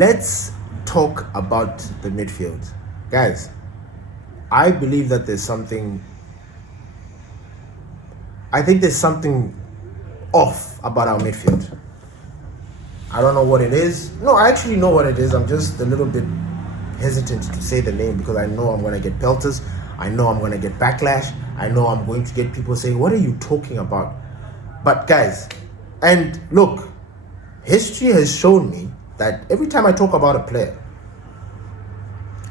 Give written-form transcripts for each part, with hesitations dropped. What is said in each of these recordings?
let's talk about the midfield. Guys, I believe that there's something off about our midfield. I don't know what it is. No, I actually know what it is. I'm just a little bit hesitant to say the name because I know I'm going to get pelters. I know I'm going to get backlash. I know I'm going to get people saying, what are you talking about? But guys, and look, history has shown me that every time I talk about a player,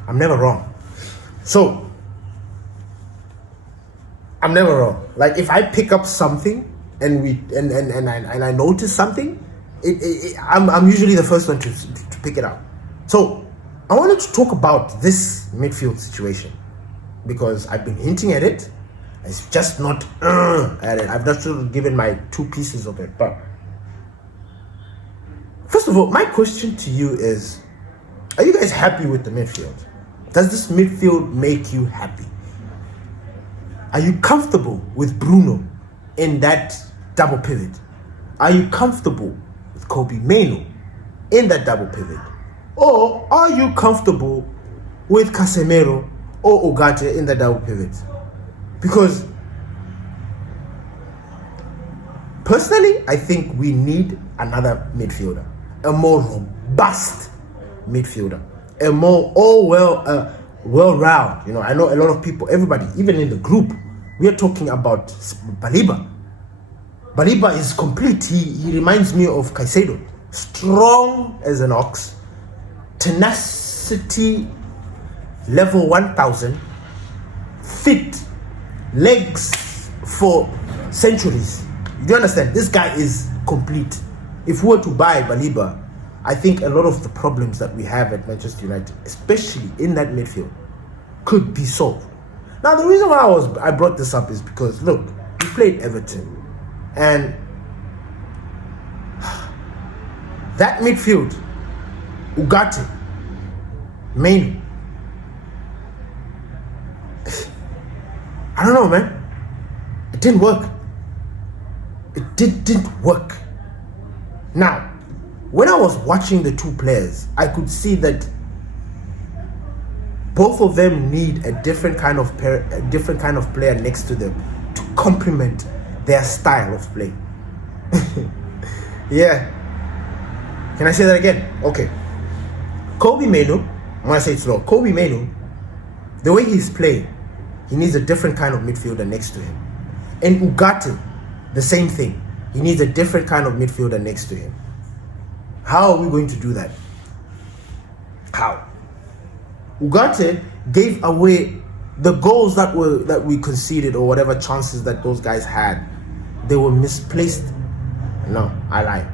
I'm never wrong. So, I'm never wrong. Like if I pick up something and I notice something, I'm usually the first one to pick it up. So I wanted to talk about this midfield situation because I've been hinting at it. It's just not at it. I've just sort of given my 2 pieces of it. But first of all, my question to you is, are you guys happy with the midfield? Does this midfield make you happy? Are you comfortable with Bruno in that double pivot? Are you comfortable with Kobbie in that double pivot? Or are you comfortable with Casemiro or Urgate in the double pivot? Because personally, I think we need another midfielder, a more robust midfielder, a more well-rounded. I know a lot of people, everybody, even in the group, we are talking about Baleba. Baleba is complete. He reminds me of Caicedo. Strong as an ox, tenacity level 1000, fit, legs for centuries. You do understand? This guy is complete. If we were to buy Baleba, I think a lot of the problems that we have at Manchester United, especially in that midfield, could be solved. Now, the reason why I brought this up is because, look, we played Everton, and that midfield, Urgate, Mainoo, I don't know, man. It didn't work. It didn't work. Now, when I was watching the 2 players, I could see that both of them need a different kind of player next to them to complement their style of play. Yeah. Can I say that again? Okay. Mainoo, I'm going to say it slow. Mainoo, the way he's playing, he needs a different kind of midfielder next to him. And Urgate, the same thing. He needs a different kind of midfielder next to him. How are we going to do that? How? Urgate gave away the goals that we conceded, or whatever chances that those guys had. They were misplaced. No, I lie.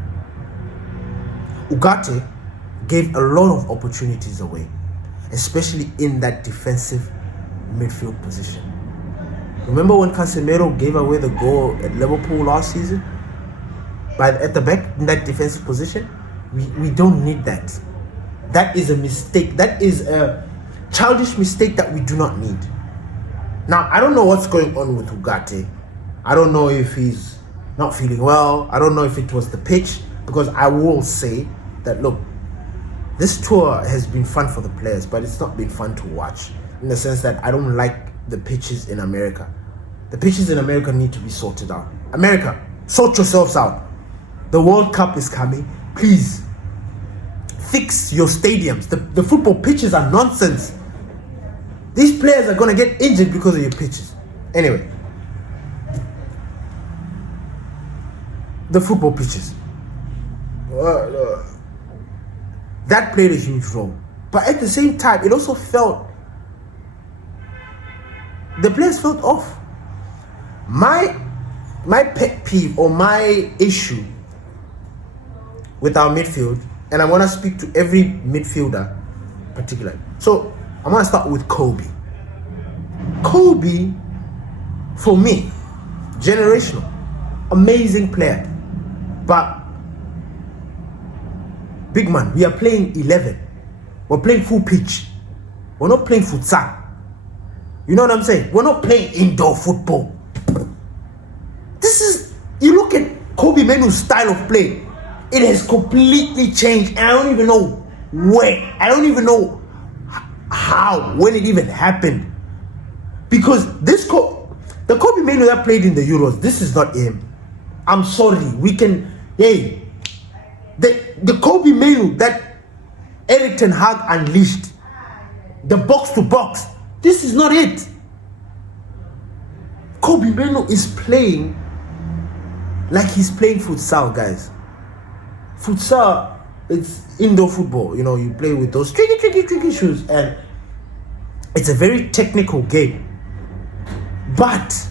Urgate gave a lot of opportunities away, especially in that defensive midfield position. Remember when Casemiro gave away the goal at Liverpool last season? But at the back, in that defensive position, we don't need that. That is a mistake. That is a childish mistake that we do not need. Now, I don't know what's going on with Urgate. I don't know if he's not feeling well. I don't know if it was the pitch, because I will say that, look, this tour has been fun for the players, but it's not been fun to watch, in the sense that I don't like the pitches in America. The pitches in America need to be sorted out. America, sort yourselves out. The World Cup is coming. Please, fix your stadiums. The football pitches are nonsense. These players are going to get injured because of your pitches. Anyway, the football pitches. That played a huge role. But at the same time, it also felt, the players felt off. My pet peeve, or my issue with our midfield, and I want to speak to every midfielder particularly. So I want to start with Kobbie. Kobbie, for me, generational, amazing player, but big man, we are playing 11. We're playing full pitch. We're not playing futsal. You know what I'm saying? We're not playing indoor football. This is, you look at Kobbie Mainoo's style of play, it has completely changed. And I don't even know where. I don't even know how, when it even happened. Because the Kobbie Mainoo that played in the Euros, this is not him. I'm sorry. The Kobbie Mainoo that Erik ten Hag unleashed, the box to box, this is not it. Kobbie Mainoo is playing like he's playing futsal, guys. Futsal, it's indoor football. You play with those tricky shoes, and it's a very technical game. But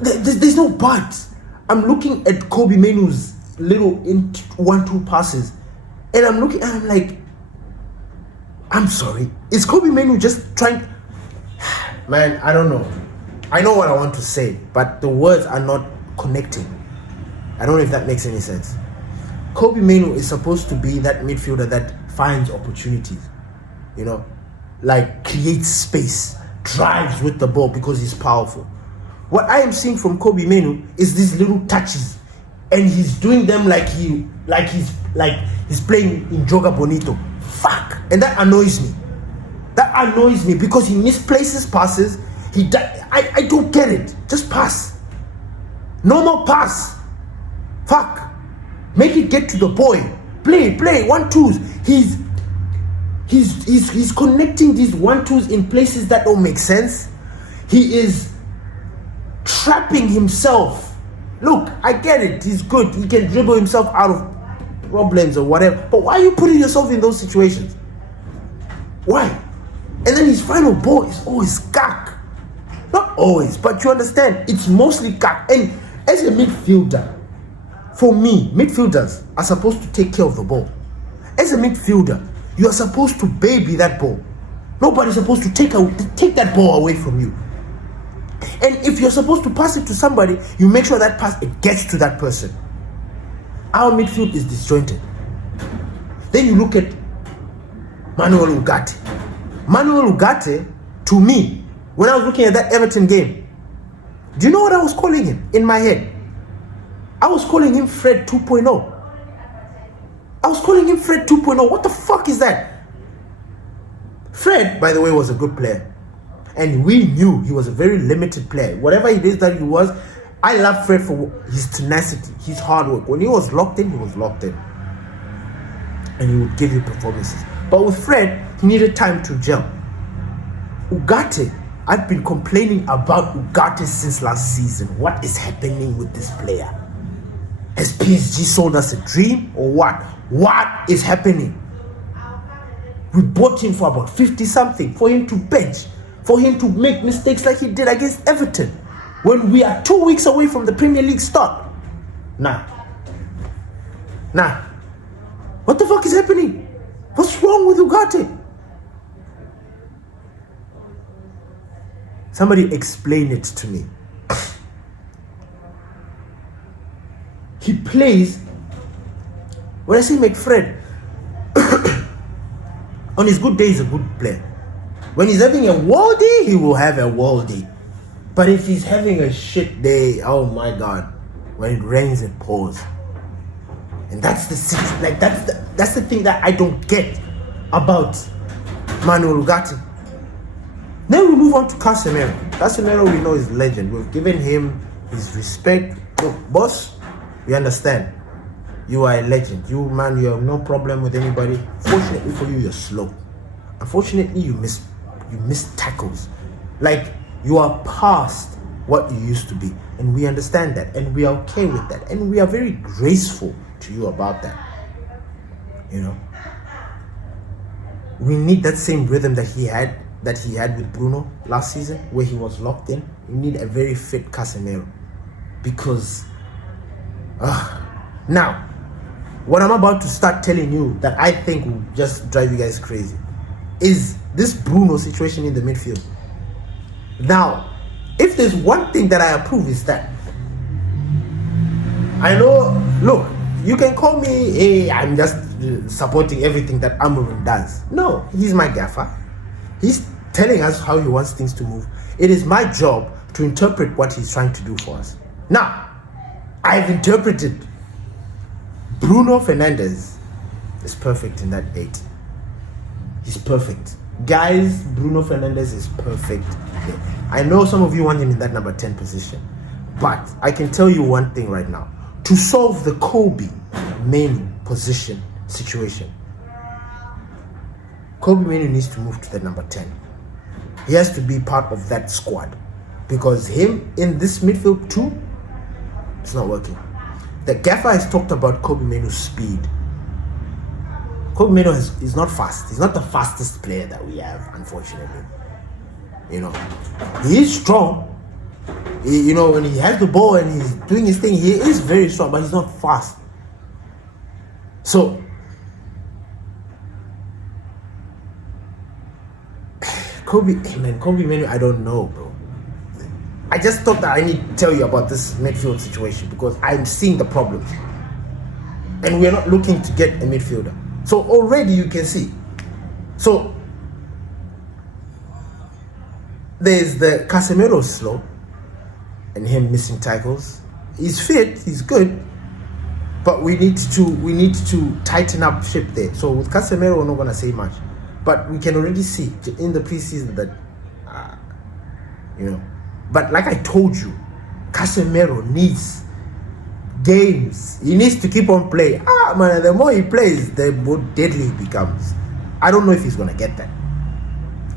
there's no but. I'm looking at Kobbie Mainoo's little 1-2 passes, and I'm looking and I'm like, I'm sorry, is Kobbie Mainoo just trying? Man, I don't know. I know what I want to say, but the words are not connecting. I don't know if that makes any sense. Kobbie Mainoo is supposed to be that midfielder that finds opportunities, like creates space, drives with the ball because he's powerful. What I am seeing from Kobbie Mainoo is these little touches, and he's doing them like he's playing in Joga Bonito. Fuck, and that annoys me. That annoys me because he misplaces passes. I don't get it. Just pass. Normal pass. Fuck. Make it get to the boy. Play. 1-2s. He's connecting these 1-2s in places that don't make sense. He is trapping himself. Look, I get it. He's good. He can dribble himself out of problems or whatever. But why are you putting yourself in those situations? Why? And then his final ball is always cack. Not always, but you understand, it's mostly cack. And as a midfielder, for me, midfielders are supposed to take care of the ball. As a midfielder, you are supposed to baby that ball. Nobody's supposed to take that ball away from you. And if you're supposed to pass it to somebody, you make sure that pass, it gets to that person. Our midfield is disjointed. Then you look at Manuel Urgate. Manuel Urgate, to me, when I was looking at that Everton game, do you know what I was calling him in my head? I was calling him Fred 2.0. What the fuck is that? Fred, by the way, was a good player. And we knew he was a very limited player. Whatever it is that he was, I love Fred for his tenacity, his hard work. When he was locked in, he was locked in. And he would give you performances. But with Fred, he needed time to gel. Urgate, I've been complaining about Urgate since last season. What is happening with this player? Has PSG sold us a dream or what? What is happening? We bought him for about 50 something for him to bench, for him to make mistakes like he did against Everton when we are 2 weeks away from the Premier League start. Nah. What the fuck is happening? What's wrong with Urgate? Somebody explain it to me. He plays, when I say McFred, on his good day, he's a good player. When he's having a worldie, he will have a worldie. But if he's having a shit day, oh my God, when it rains, it pours. And that's the thing that I don't get about Manuel Urgate. Then we move on to Casemiro. Casemiro, we know, is legend. We've given him his respect. Look, boss, we understand. You are a legend. You have no problem with anybody. Fortunately for you, you're slow. Unfortunately, you miss tackles. Like, you are past what you used to be. And we understand that. And we are okay with that. And we are very graceful to you about that. We need that same rhythm that he had with Bruno last season, where he was locked in. We need a very fit Casemiro. Because now, what I'm about to start telling you that I think will just drive you guys crazy is this Bruno situation in the midfield. Now, if there's one thing that I approve, is that I know, look, you can call me, hey, I'm just supporting everything that Amorim does. No, he's my gaffer. He's telling us how he wants things to move. It is my job to interpret what he's trying to do for us. Now, I've interpreted Bruno Fernandes is perfect in that 8. He's perfect. Guys, Bruno Fernandes is perfect there. I know some of you want him in that number 10 position, but I can tell you one thing right now. To solve the Kobbie main position situation, Kobbie Mainoo needs to move to the number 10. He has to be part of that squad, because him in this midfield too, it's not working. The gaffer has talked about Kobbie Mainoo's speed. Kobbie Mainoo is not fast. He's not the fastest player that we have, unfortunately. You know, he is strong. You know, when he has the ball and he's doing his thing, he is very strong, but he's not fast. So, Kobbie Mainoo, I don't know, bro. I just thought that I need to tell you about this midfield situation because I'm seeing the problems. And we're not looking to get a midfielder. So already you can see. So there's the Casemiro slow and him missing tackles. He's fit, he's good, but we need to tighten up ship there. So with Casemiro, we're not gonna say much, but we can already see in the preseason that you know. But like I told you, Casemiro needs games. He needs to keep on playing. Man, the more he plays, the more deadly he becomes. I don't know if he's gonna get that.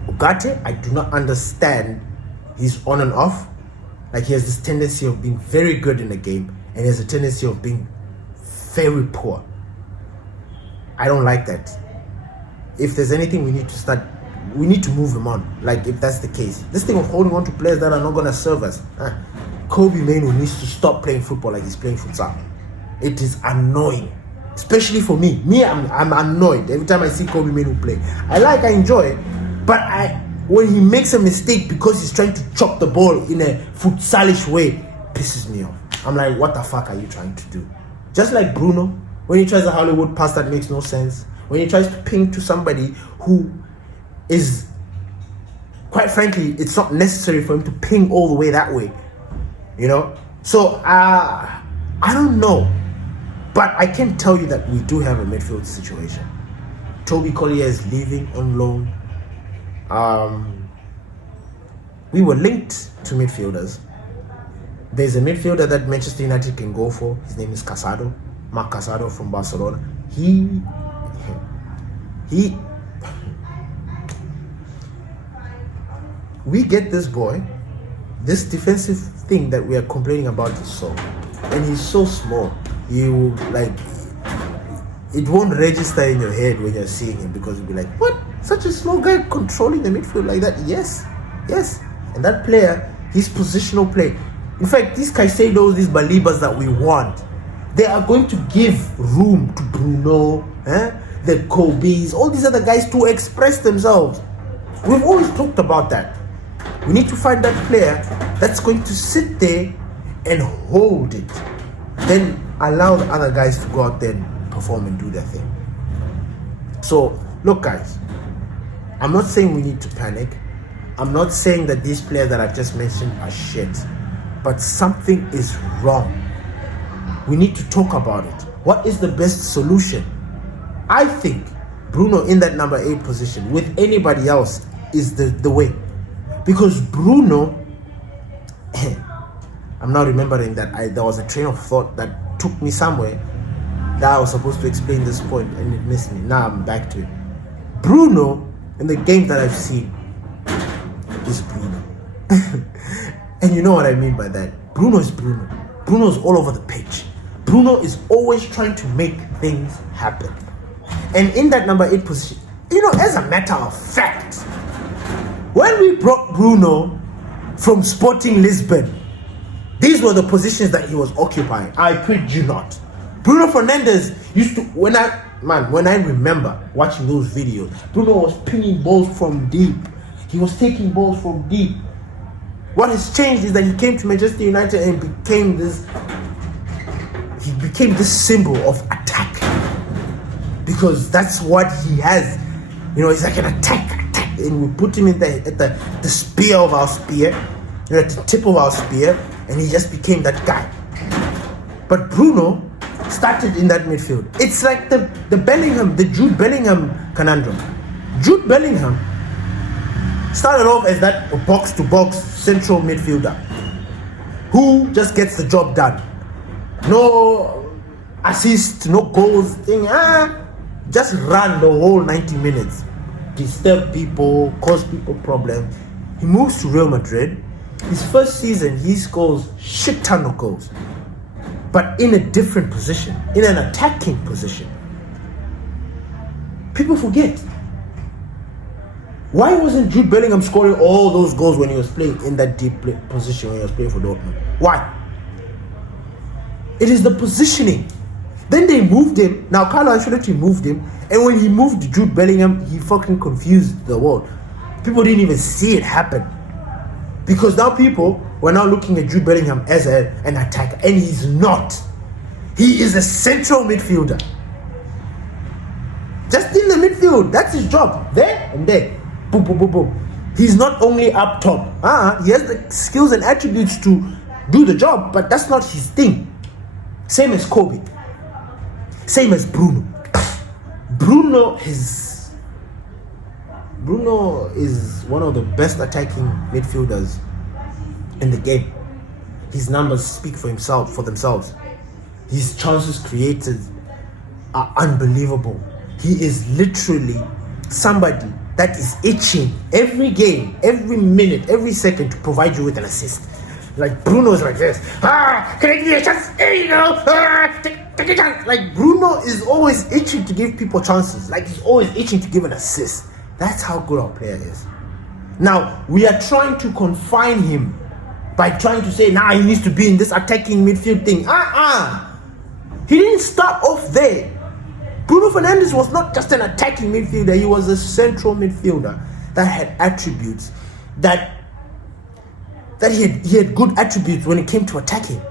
Urgate, I do not understand. He's on and off. Like he has this tendency of being very good in the game, and he has a tendency of being very poor. I don't like that. If there's anything we need to move him on. Like if that's the case, this thing of holding on to players that are not gonna serve us. Kobbie Mainoo needs to stop playing football like he's playing futsal. It is annoying, especially for me. I'm annoyed every time I see Kobbie Mainoo play. I enjoy it, but when he makes a mistake because he's trying to chop the ball in a futsalish way, pisses me off. I'm like, what the fuck are you trying to do? Just like Bruno, when he tries a Hollywood pass that makes no sense, when he tries to ping to somebody who is, quite frankly, it's not necessary for him to ping all the way that way, you know. So I don't know, but I can tell you that we do have a midfield situation. Toby Collier is leaving on loan. We were linked to midfielders. There's a midfielder that Manchester United can go for. His name is Casado, Marc Casado from Barcelona. We get this boy. This defensive thing that we are complaining about is so, and he's so small. You like, it won't register in your head when you're seeing him because you'll be like, what? Such a slow guy controlling the midfield like that? Yes. And that player, his positional play. In fact, these Caicedos, these Balibas that we want, they are going to give room to Bruno, the Kobbies, all these other guys to express themselves. We've always talked about that. We need to find that player that's going to sit there and hold it. Then allow the other guys to go out there and perform and do their thing. So, look guys, I'm not saying we need to panic. I'm not saying that these players that I just mentioned are shit. But something is wrong. We need to talk about it. What is the best solution? I think Bruno in that number 8 position with anybody else is the way. Because Bruno, I'm now remembering that there was a train of thought that took me somewhere that I was supposed to explain this point and it missed me. Now I'm back to it. Bruno, in the game that I've seen, is Bruno. And you know what I mean by that. Bruno is Bruno. Bruno is all over the pitch. Bruno is always trying to make things happen. And in that number 8 position, you know, as a matter of fact, when we brought Bruno from Sporting Lisbon, these were the positions that he was occupying. I kid you not. Bruno Fernandes used to, when I remember watching those videos, Bruno was pinging balls from deep. He was taking balls from deep. What has changed is that he came to Manchester United and became this symbol of attack. Because that's what he has. You know, he's like an attack. And we put him in at the spear of our spear, at the tip of our spear, and he just became that guy. But Bruno started in that midfield. It's like the Jude Bellingham conundrum. Jude Bellingham started off as that box-to-box central midfielder who just gets the job done. No assist, no goals thing. Just run the whole 90 minutes. Disturb people, cause people problems. He moves to Real Madrid. His first season, he scores shit ton of goals. But in a different position, in an attacking position. People forget. Why wasn't Jude Bellingham scoring all those goals when he was playing in that deep position when he was playing for Dortmund? Why? It is the positioning. Then they moved him. Now Carlo Ancelotti moved him, and when he moved Jude Bellingham, he fucking confused the world. People didn't even see it happen. Because now people were now looking at Jude Bellingham as an attacker, and he's not. He is a central midfielder. Just in the midfield, that's his job. There and there. Boom, boom, boom, boom. He's not only up top. He has the skills and attributes to do the job, but that's not his thing. Same as Kobbie. Same as Bruno. Bruno is one of the best attacking midfielders in the game. His numbers speak for themselves. His chances created are unbelievable. He is literally somebody that is itching every game, every minute, every second to provide you with an assist. Like Bruno's like this. Can I give you a chance? There you go. Take a chance. Like Bruno is always itching to give people chances. Like he's always itching to give an assist. That's how good our player is. Now we are trying to confine him by trying to say, he needs to be in this attacking midfield thing. He didn't start off there. Bruno Fernandes was not just an attacking midfielder. He was a central midfielder that had attributes that he had good attributes when it came to attacking.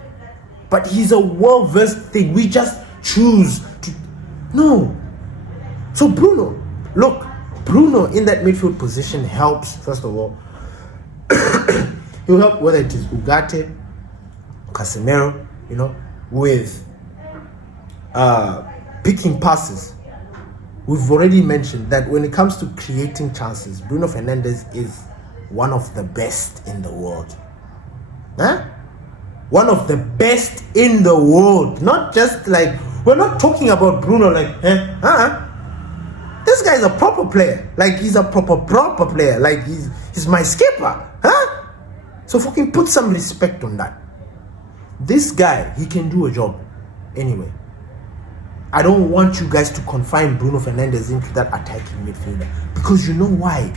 But he's a well-versed thing. We just choose to... No. So Bruno in that midfield position helps, first of all. He'll help whether it is Urgate, Casemiro, with picking passes. We've already mentioned that when it comes to creating chances, Bruno Fernandes is one of the best in the world. One of the best in the world. Not just like, we're not talking about Bruno like, this guy is a proper player. Like, he's a proper player. Like, he's my skipper. So fucking put some respect on that. This guy, he can do a job. Anyway, I don't want you guys to confine Bruno Fernandes into that attacking midfielder. Because you know why?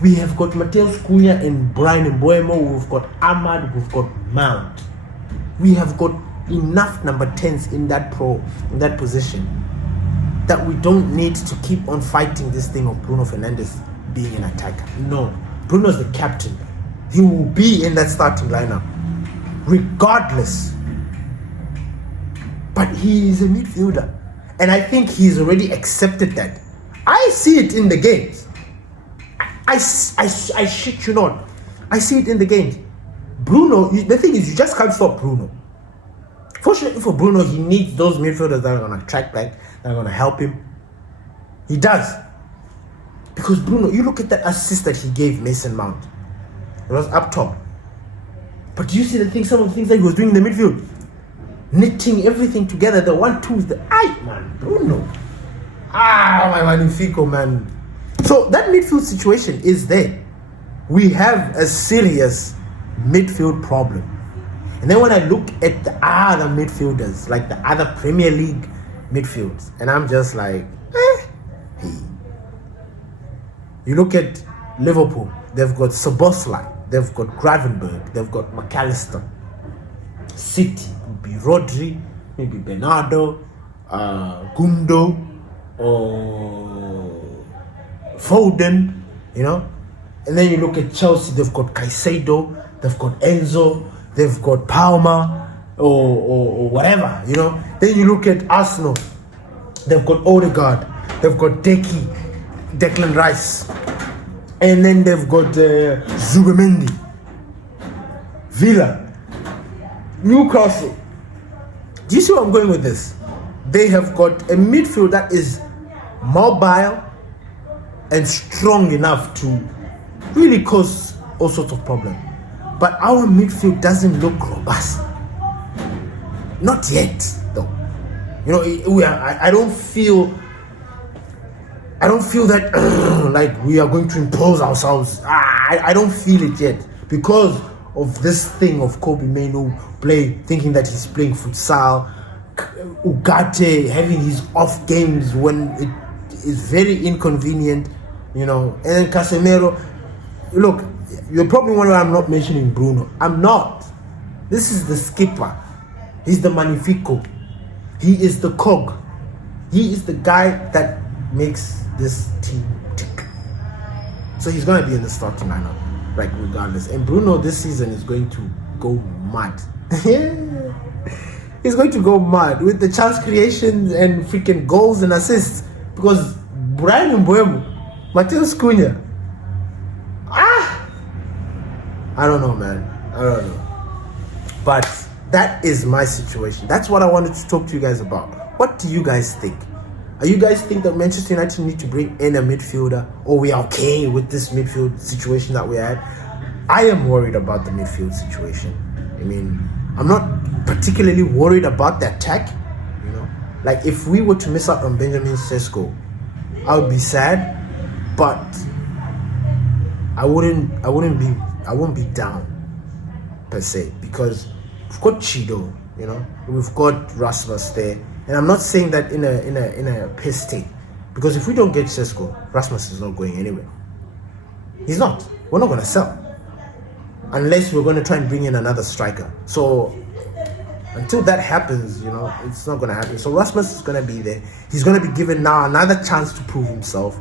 We have got Mateus Cunha and Brian Mbuemo. We've got Ahmad. We've got Mount. We have got enough number 10s in that position that we don't need to keep on fighting this thing of Bruno Fernandes being an attacker. No. Bruno's the captain. He will be in that starting lineup regardless. But he is a midfielder. And I think he's already accepted that. I see it in the games. I shit you not. I see it in the games. Bruno, the thing is, you just can't stop Bruno. Fortunately for Bruno, he needs those midfielders that are going to track back, that are going to help him. He does. Because Bruno, you look at that assist that he gave Mason Mount. It was up top. But do you see some of the things that he was doing in the midfield? Knitting everything together, the 1-2s, man, Bruno. My magnifico, man. So that midfield situation is there. We have a serious midfield problem. And then when I look at the other midfielders, like the other Premier League midfields, and I'm just like, hey. You look at Liverpool, they've got Szoboszlai, they've got Gravenberch, they've got McAllister. City would be Rodri, maybe Bernardo, Gundo, or Foden, And then you look at Chelsea, they've got Caicedo, they've got Enzo, they've got Palmer, or whatever, Then you look at Arsenal, they've got Odegaard, they've got Declan Rice, and then they've got Zubimendi, Villa, Newcastle, Do you see where I'm going with this? They have got a midfield that is mobile and strong enough to really cause all sorts of problems. But our midfield doesn't look robust. Not yet, though. You know, I don't feel that like we are going to impose ourselves. I don't feel it yet because of this thing of Kobbie thinking that he's playing futsal, Urgate having his off games when it is very inconvenient, you know, and then Casemiro. Look, you're probably wondering why I'm not mentioning Bruno. I'm not. This is the skipper. He's the magnifico. He is the cog. He is the guy that makes this team tick. So he's going to be in the starting lineup, like regardless. And Bruno this season is going to go mad. He's going to go mad with the chance creations and freaking goals and assists because Brian Mbeumo, Mateus Cunha. I don't know, man. I don't know. But that is my situation. That's what I wanted to talk to you guys about. What do you guys think? Are you guys think that Manchester United need to bring in a midfielder, or we are okay with this midfield situation that we're at? I am worried about the midfield situation. I mean, I'm not particularly worried about the attack. You know, like if we were to miss out on Benjamin Sesko, I would be sad, but I wouldn't be down per se, because we've got Chido, you know, we've got Rasmus there, and I'm not saying that in a piss state, because if we don't get Sesko, Rasmus is not going anywhere. He's not. We're not going to sell unless we're going to try and bring in another striker. So until that happens, you know, it's not going to happen. So Rasmus is going to be there. He's going to be given now another chance to prove himself.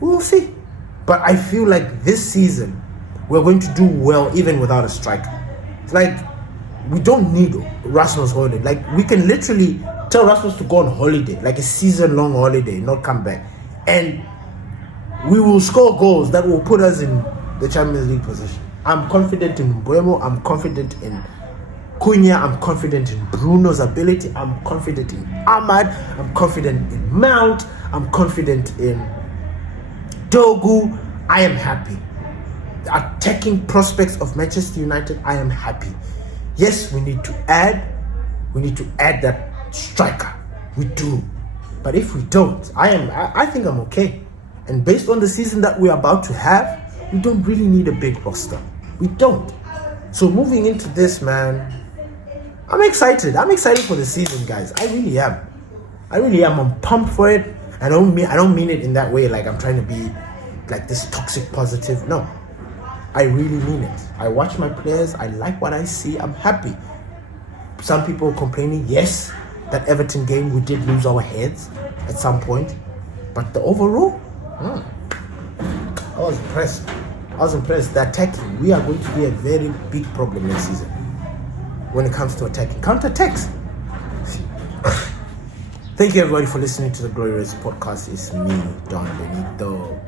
We'll see. But I feel like this season we're going to do well even without a striker. It's like we don't need Rasmus holiday. Like we can literally tell Rasmus to go on holiday, like a season-long holiday, not come back, and we will score goals that will put us in the Champions League position. I'm confident in Mbeumo. I'm confident in Cunha. I'm confident in Bruno's ability. I'm confident in Ahmad. I'm confident in Mount. I'm confident in Dogu. I am happy. The attacking prospects of Manchester United, I am happy. Yes, we need to add that striker. We do. But if we don't, I think I'm okay. And based on the season that we're about to have, we don't really need a big roster. We don't. So moving into this, man, I'm excited. I'm excited for the season, guys. I really am. I'm pumped for it. I don't mean it in that way, like I'm trying to be like this toxic positive. No. I really mean it. I watch my players. I like what I see. I'm happy. Some people are complaining. Yes, that Everton game, we did lose our heads at some point. But the overall, I was impressed. The attacking, we are going to be a very big problem next season when it comes to attacking. Counter-attacks. Thank you, everybody, for listening to the Glorious Podcast. It's me, Don Benito.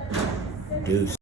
Deuce.